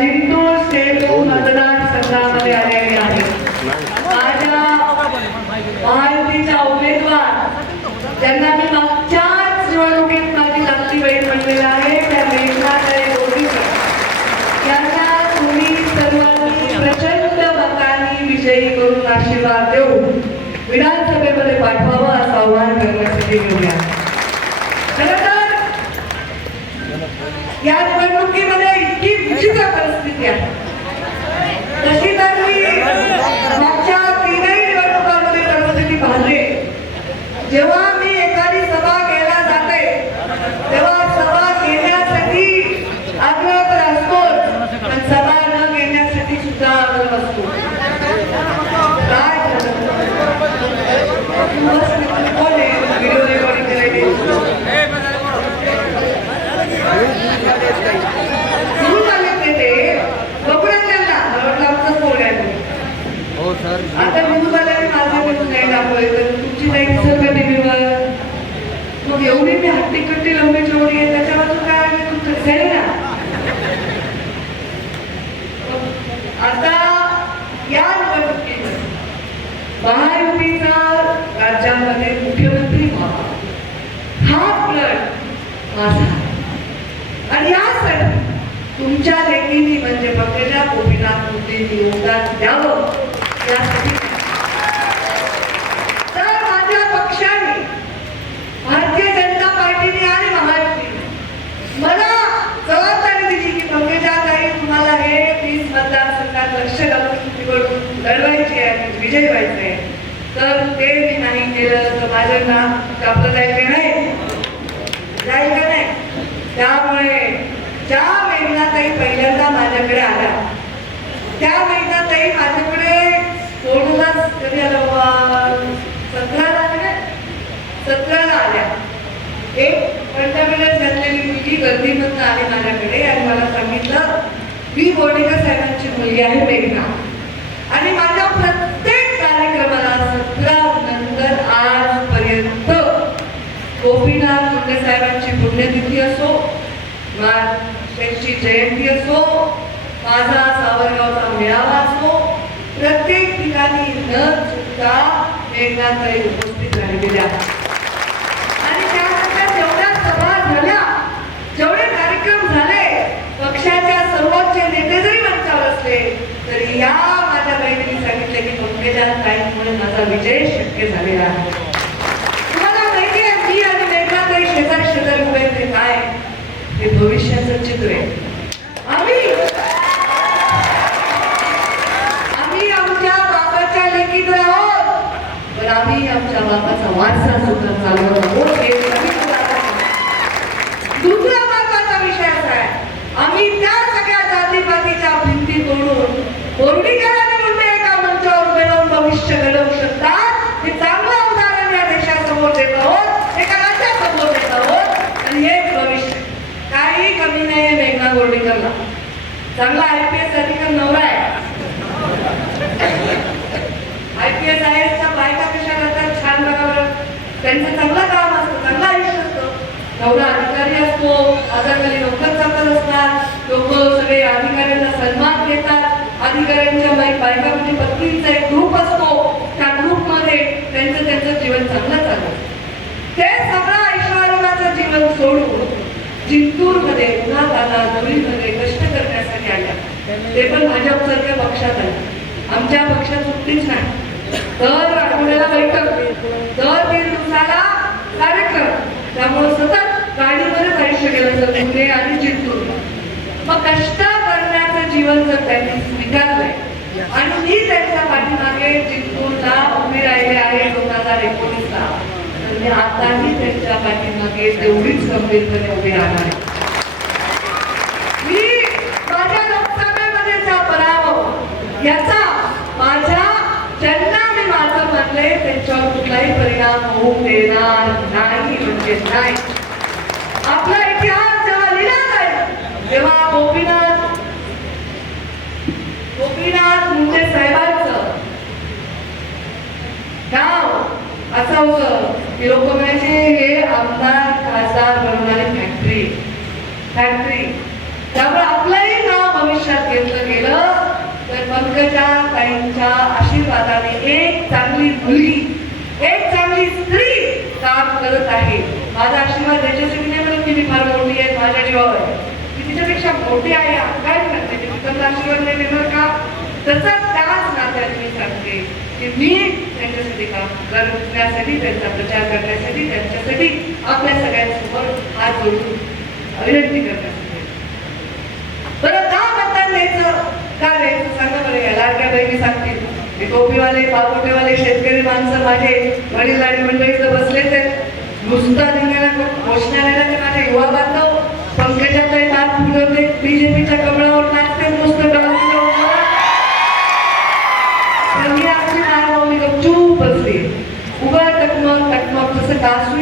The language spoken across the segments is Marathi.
जिंतूर सेलू मतदारसंघामध्ये आलेले आहेत. माझ्या महायुतीच्या उमेदवार ज्यांना मी मागच्याच निवडणुकीत माझी लागती बहीण म्हणलेला आहे त्या मेघनाताई बोर्डीकर यांना तुम्ही सर्वांनी प्रचंड मतांनी विजयी करून आशीर्वाद देऊन विधानसभेमध्ये पाठवावं असं आवाहन करण्यासाठी घेऊया. खरं तर या निवडणुकीमध्ये इतकी विचित्र परिस्थिती आहे. तशी तर मी मागच्या तीनही निवडणुकांमध्ये परिस्थिती पाहते. जेव्हा मी एखादी सभा घ्यायला जाते तेव्हा सभा घेण्यासाठी आग्रह तर असतोच, पण सभा न घेण्यासाठी सुद्धा आग्रह असतो. काय व्हिडिओ रेकॉर्डिंग करायची सुरू झाले ते बघूया त्यांना म्हटलं आमचंच बोलायचं. आता न्यूज आल्याने माझा न्यूज नाही दाखवले तर तुमची नाही सर टीव्हीवर मग एवढी मी हट्टीकट्टी लंबी चोरी आहे त्याच्यापासून काय तुमचं दिसेल ना. आता या निवडणुकीत महायुतीचा राज्यामध्ये मुख्यमंत्री व्हावा हा प्लॅन माझा आणि यासाठी तुमच्या लेखीने म्हणजे पंकजा गोपीनाथ मुंडेंनी योगदान द्यावं यासाठी तर माझ्या पक्षाने भारतीय जनता पार्टीने आणि महायुतीने मला जबाबदारी दिली की पंकजाताई तुम्हाला हे 30 मतदारसंघात लक्ष घालून निवडणूक लढवायची आहे, विजय व्हायचा आहे. तर ते मी नाही केलं तर माझं नाम कापलं जायचं नाही, जाईल का नाही. त्यामुळे ज्या मेघनाताई पहिल्यांदा माझ्याकडे आल्या त्या मेघनाताई माझ्याकडे सोडूनच कधी आलं 17ला आल्या. एक पंधरा घातलेली मुलगी गर्दीमधून आली माझ्याकडे आणि मला सांगितलं मी बोर्डीकर साहेबांची मुलगी आहे मेघना आणि माझ्या प्रत्येक कार्यक्रमाला 17 नंतर आजपर्यंत गोपीनाथ मुंडे साहेबांची पुण्यतिथी असो, त्यांची जयंती असो, माझा सावरगावचा मेळावा असो, प्रत्येक ठिकाणी न चुकता मेघनाताई उपस्थित राहिलेल्या आणि त्यानंतर जेवढ्या सभा झाल्या, जेवढे कार्यक्रम झाले, पक्षाच्या सर्वोच्च नेते जरी मंचावर असले तरी या माझ्या बहिणीने सांगितले की पंकजाताईंमुळे माझा विजय शक्य झालेला आहे. तुम्हाला माहिती आहे मी आणि मेघनाताई शेजारी शेजारी उभे ते काय हे भविष्याचं चित्र आहे. आम्ही आमच्या बाबाच्या लेकीत आहोत पण आम्ही आमच्या बाबाचा वारसा सुद्धा चालवत आहोत. दुसरा महत्वाचा विषय असा आहे आम्ही त्या सगळ्या जातीपातीच्या भिंती तोडून बोर्डीकरांनी म्हणते एका मंचावर उभे राहून भविष्य घडवू शकतात हे चांगलं उदाहरण या देशासमोर देत आहोत, एका राज्यासमोर देत आहोत आणि हेच भविष्य. काही कमी नाही आहे मेघना बोर्डीकरला. चांगला IPS अधिकारी नवरा आहे. IPS IASच्या बायका कशा राहतात छान बघावर त्यांचं चांगलं काम असतं, चांगलं आयुष्य असतं. नवरा अधिकारी असतो, हाताखाली नोकर चाकत असतात, लोक सगळे अधिकाऱ्यांना सन्मान देतात. अधिकाऱ्यांच्या बायका म्हणजे पत्नींचा एक ग्रुप असतो, त्या ग्रुपमध्ये त्यांचं जीवन चांगलं चालतं. ते सगळं ऐश्वर्याचं जीवन सोडून जिंतूर मध्ये उन्हाताला धुळीमध्ये कष्ट करण्यासाठी आल्या. ते पण भाजपसारख्या पक्षात आले. आमच्या पक्षात सुट्टीच नाही. दर आठवड्याला बैठक, दर 3 दिवसाला कार्यक्रम. त्यामुळे सतत गाडीवरच आयुष्य गेलं तर पुणे आणि जिंतूर. मग कष्ट करण्याचं जीवन जर त्यांनी स्वीकारलंय आणि मी त्यांच्या पाठीमागे जिंतूरला उभी राहिले आहे 2019ला तर मी आताही त्यांच्या पाठीमागे तेवढीच गंभीरपणे उभी राहणार आहे. मी माझ्या लोकसभेमध्येचा पराभव याचा माझ्या ज्यांना मी माझं म्हणले त्यांच्यावर कुठलाही परिणाम होऊ देणार नाही म्हणजे नाही. आपला इतिहास जेव्हा लिहिला जाईल तेव्हा गोपीनाथ मुंडे साहेबांचं नाव असं होतं की लोक म्हणायचे हे आमदार खासदार बनवणारी फॅक्टरी. त्यामुळे आपलंही नाव भविष्यात घेतलं गेलं तर पंकजा ताईंच्या आशीर्वादाने एक चांगली मुलगी, एक चांगली स्त्री काम करत आहे. माझा आशीर्वाद त्याच्यासाठी नाही म्हणत की मी फार मोठी आहे, माझ्या जीवावर मी तिच्यापेक्षा मोठी आहे काय सांगते, मी तिचा आशीर्वाद नाही देणार का? तसंच त्याच नात्याने मी सांगते की मी त्यांच्यासाठी काम करण्यासाठी, त्यांचा प्रचार करण्यासाठी, त्यांच्यासाठी आपल्या सगळ्यांसमोर हात जोडून विनंती करण्यासाठी. बरं का मतदान द्यायचं, का द्यायचं सांगा बरं. या लाडक्या बहिणी सांगतील, ते टोपीवाले, पावकोटेवाले, शेतकरी माणसं माझे वडील आणि मंडळीचं बसलेच आहेत. नुसता निघायला घोषणा देण्याचे माझे युवा बांधव पंकजाताई नाथ फुलवते, बीजेपीच्या कमळावर नाचते, नुसतं डॉलर चूप बसले. उभा टकमक टकमक जसं कासव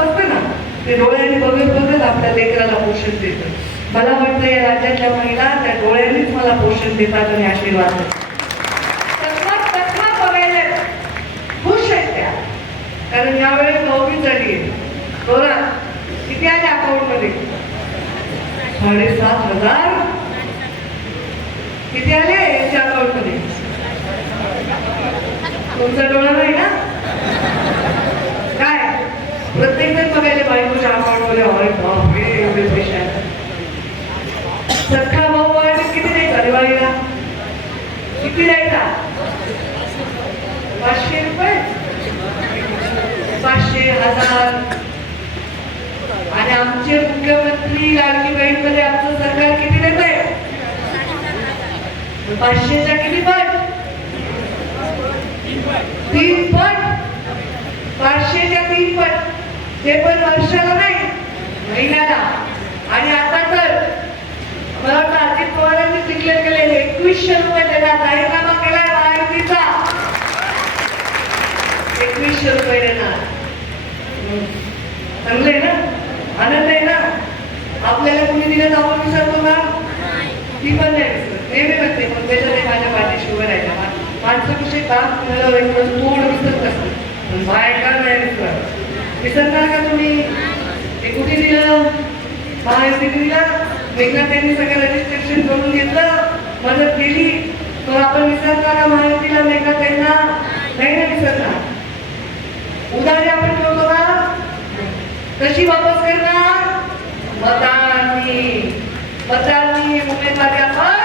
असतं ना, ते डोळ्याने बघत बघत आपल्या लेकराला पोषण देतं. मला वाटतं या राज्यातल्या महिला त्या डोळ्यांनीच मला पोषण देतात आणि आशीर्वाद बघायला खुश आहेत त्या. कारण यावेळेस 9वी झाली आहे. बघा किती आले अकाउंट मध्ये? 7,500. किती आले यांच्या अकाउंट मध्ये? तुमचा डोळा नाही ना काय? प्रत्येक जण बघायला बायकोच्या अकाउंट मध्ये अरे बापरे एवढे पैसे आहेत. सख्खा भाऊ आहे किती द्यायचा दिवाळीला? किती द्यायचा? 500 रुपये, 500, 1000. आणि आमचे मुख्यमंत्री लाडकी बहीण मध्ये आमचं सरकार किती देत आहे? 500च्या किती पट? 3 पट. 500च्या 3 पट. ते पण वर्षाला नाही, महिन्याला. आणि आता तर मला वाटतं अजित पवारांनी डिक्लेअर केले 2100 रुपये देणार. जाहीरनामा केलाय महायुतीचा, 2100 रुपये देणार. चांगले ना, आनंद आहे ना. आपल्याला कुणी दिलं तर आपण विसरतो का? ती पण नाही विसरत, नेहमी म्हणते पण त्याच्यात माझ्या पाठीशी उभं राहिला. माणसं कशी काम मिळवलं थोडं विसरत असतं, पण बायका नाही विसरत. विसरणार का तुम्ही? हे कुठे दिलं? महायुतीने दिलं. मेघना त्यांनी सगळं रजिस्ट्रेशन करून घेतलं, मदत केली. तर आपण विसरणार का महायुतीला, मेघना त्यांना? नाही ना विसरणार. उधारी आपण ठेवतो का? कशी वापस करणार? मतांनी उमेदवारी आपण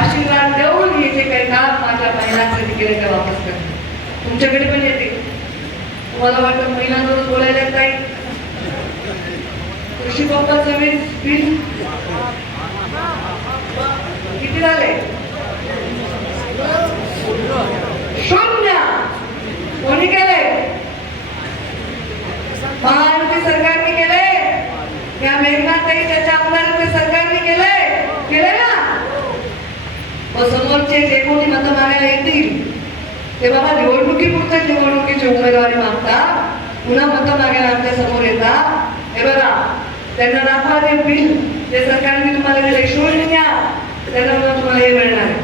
आशीर्वाद देऊन हे जे काही काम माझ्या महिलांसाठी केले ते वापस करणार. तुमच्याकडे पण येते. तुम्हाला वाटतं महिलांवर बोलायला येत नाही? कृषी पंपाचं बिल किती झाले? 0. कोणी केले? महायुती सरकारने केले. या मेघनाताई त्याच्या आमदारांच्या सरकारने केले ना. व समोरचे जे कोणी मतं मागायला येतील ते बाबा निवडणुकीची उमेदवारी मागता, पुन्हा मतं मागायला आमच्या समोर येतात. हे बघा, त्यांना दाखवा ते बिल जे सरकारने तुम्हाला दिले, शोधून घ्या. त्यांना तुम्हाला हे मिळणार आहे.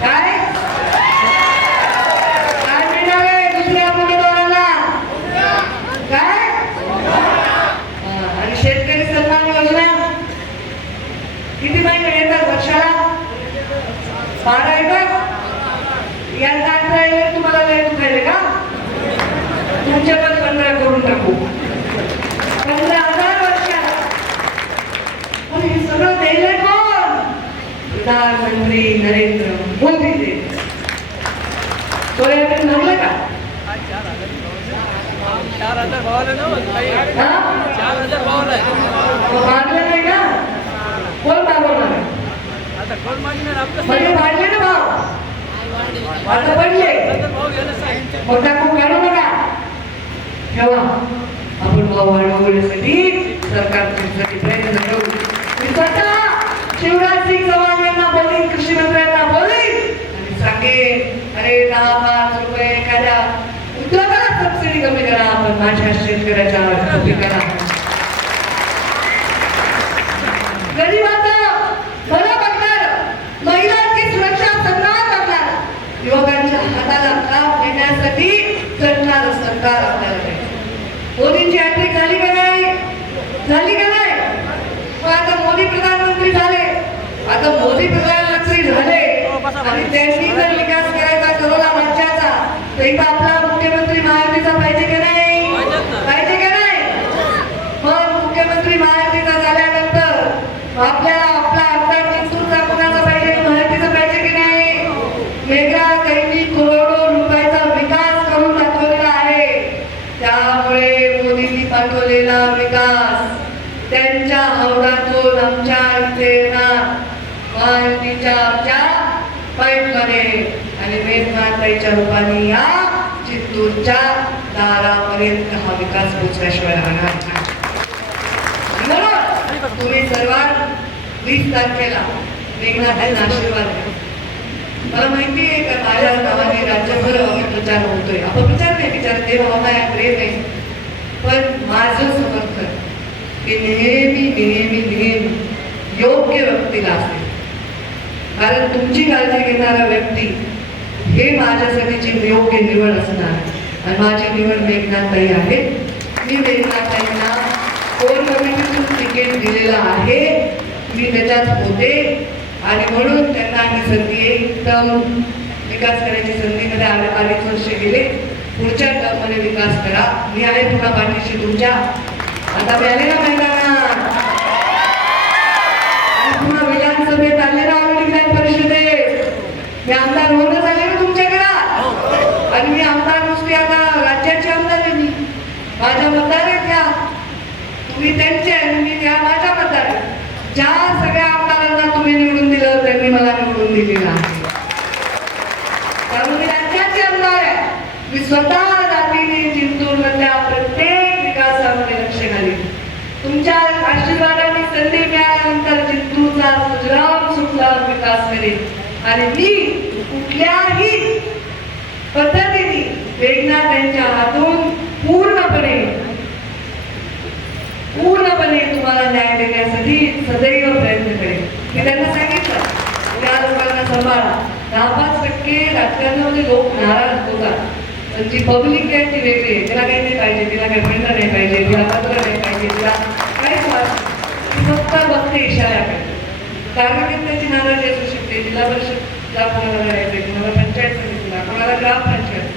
काय मिळणार आहे दुसऱ्या उमेदवाराला? काय? आणि शेतकरी सन्मान योजना किती महिने येतात वर्षाला? 12 येतात. यांना 18 येतात. तुम्हाला लय दुखायले का? तुमच्या पण 15 करून टाकू. 15,000 वर्षाला. पण हे सगळं द्यायला कोण? प्रधानमंत्री नरेंद्र मोदी दे. सोयाबीन नव्हलं का? 4,000 भावाला ना, 4,000 भावाला मागलं नाही ना? कोण मागवणार? आता कोण मागणार? आपलं म्हणजे वाढले ना भाव, आता पडले. भाव घ्यायला सांगितलं. मग टाकून काढू नका, ठेवा. आपण भाव वाढवण्यासाठी सरकारसाठी प्रयत्न करू. मी स्वतः शिवराज सिंग चौहान यांना बोलीन, कृषी मंत्र्यांना बोलीन आणि सांगेन, अरे 10-5 रुपये एखाद्या उद्योगाला सबसिडी कमी करा, आपण माझ्या शेतकऱ्याच्या कमी करा. गरीबाचं भलं बघणार, महिलांची सुरक्षा सन्मान करणार, युवकांच्या हाताला काम देण्यासाठी चढणार सरकार आपल्याला पाहिजे. मोदींची हॅट्रिक झाली का नाही? झाली का नाही? मग आता मोदी प्रधानमंत्री झाले, आता मोदी प्रधानमंत्री झाले आणि त्यांनी जर विकास करायचा ठरवला राज्याचा, तर इथं आपला मुख्यमंत्री महायुतीचा पाहिजे की नाही? पाहिजे की नाही? मग मुख्यमंत्री महायुतीचा झाल्यानंतर आपल्याला आपला आमदार चिंतूरचा कोणाचा पाहिजे? महायुतीचा पाहिजे की नाही? मेघा त्यांनी करोडो रुपयाचा विकास करून दाखवलेला आहे. त्यामुळे मोदींनी पाठवलेला विकास त्यांच्या हौदातून आमच्या इथे येणार, महायुतीच्या आमच्या पाईपमध्ये आणि मेघनाथाईच्या रूपाने या चित्तूरच्या दारापर्यंत हा विकास पोचल्याशिवाय राहणार नाही. म्हणून तुम्ही सर्वात 20 तारखेला मेघनाथाईंना आशीर्वाद द्या. मला माहिती आहे का माझ्या गावाने राज्यभर अपप्रचार होतोय. अपप्रचार नाही, विचार ते भावना आहे, प्रेम आहे. पण माझं समर्थन हे नेहमी नेहमी नेहमी योग्य व्यक्तीला असेल. कारण तुमची काळजी घेणारा व्यक्ती हे माझ्यासाठीची योग्य निवड असणार आणि माझी निवड मेघनाथताई आहे. मी मेघनाथताईंना कोर कमिटीतून तिकीट दिलेलं आहे, मी त्याच्यात होते आणि म्हणून त्यांना ही संधी एकदम विकास करायची संधीमध्ये 2.5 वर्ष गेले. पुढच्या टर्ममध्ये विकास करा, मी आहे पुन्हा पाठीशी तुमच्या. आता मी आले ना मैदानात, पुन्हा विधानसभेत आले ना, आम्ही विधान परिषदेत मी आमदार होणं झाले ना तुमच्याकडे. आणि मी आमदार नुसते आता राज्याचे आमदार आहे. मी माझ्या मतदार आहेत ह्या, तुम्ही त्यांचे आणि मी त्या माझ्या मतदार. ज्या सगळ्या आमदारांना तुम्ही निवडून दिलं त्यांनी मला निवडून दिलेलं आहे. कारण मी राज्याचे आमदार आहे. मी स्वतः जातीने चिंतूरमधल्या प्रत्येक विकासामध्ये लक्ष घालीन. तुमच्या आशीर्वादाने संधी मिळाल्यानंतर चिंतूरचा सुजलाम सुफलाम विकास करेन आणि मी कुठल्याही पद्धतीने मेघनाथ यांच्या हातून पूर्णपणे तुम्हाला न्याय देण्यासाठी सदैव प्रयत्न करेन. मी त्यांना सांगितलं त्या लोकांना सांभाळा. 10-5% राजकारणामध्ये लोक नाराज होतात, पण जी पब्लिक आहे ती वेगळी आहे. तिला काही नाही पाहिजे, तिला काही म्हणणं नाही पाहिजे, तिला पत्र नाही पाहिजे, तिला काहीच वाटत. ती फक्त बघते इशाऱ्याकडे. कारण त्याची नाराजी असू शकते. जिल्हा परिषदला कोणाला लढायचे, कोणाला पंचायत समितीला, कोणाला ग्रामपंचायत.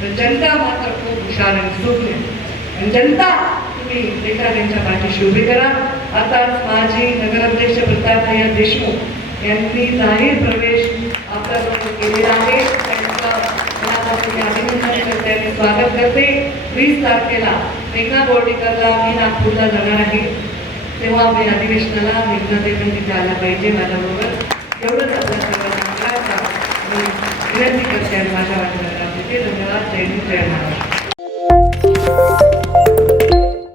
पण जनता मात्र खूप हुशार आणि सुज्ञ आणि जनता तुम्ही त्यांच्या पाठीशी उभी करा. आताच माझी नगराध्यक्ष प्रतापराव देशमुख यांनी जाहीर प्रवेश आपल्याबरोबर केलेला आहे. त्यांचं मनापासून अभिनंदन करते आणि स्वागत करते. 20 तारखेला मेघना बोर्डीकरला मी नागपूरला जाणार आहे, तेव्हा मी अधिवेशनाला मेघनाताई पण तिथे आला पाहिजे माझ्याबरोबर. एवढंच आपल्या सर्वांना मी विनंती करते आणि माझ्या वाटण्याला धन्यवाद. जय हिंद, जय महाराष्ट्र.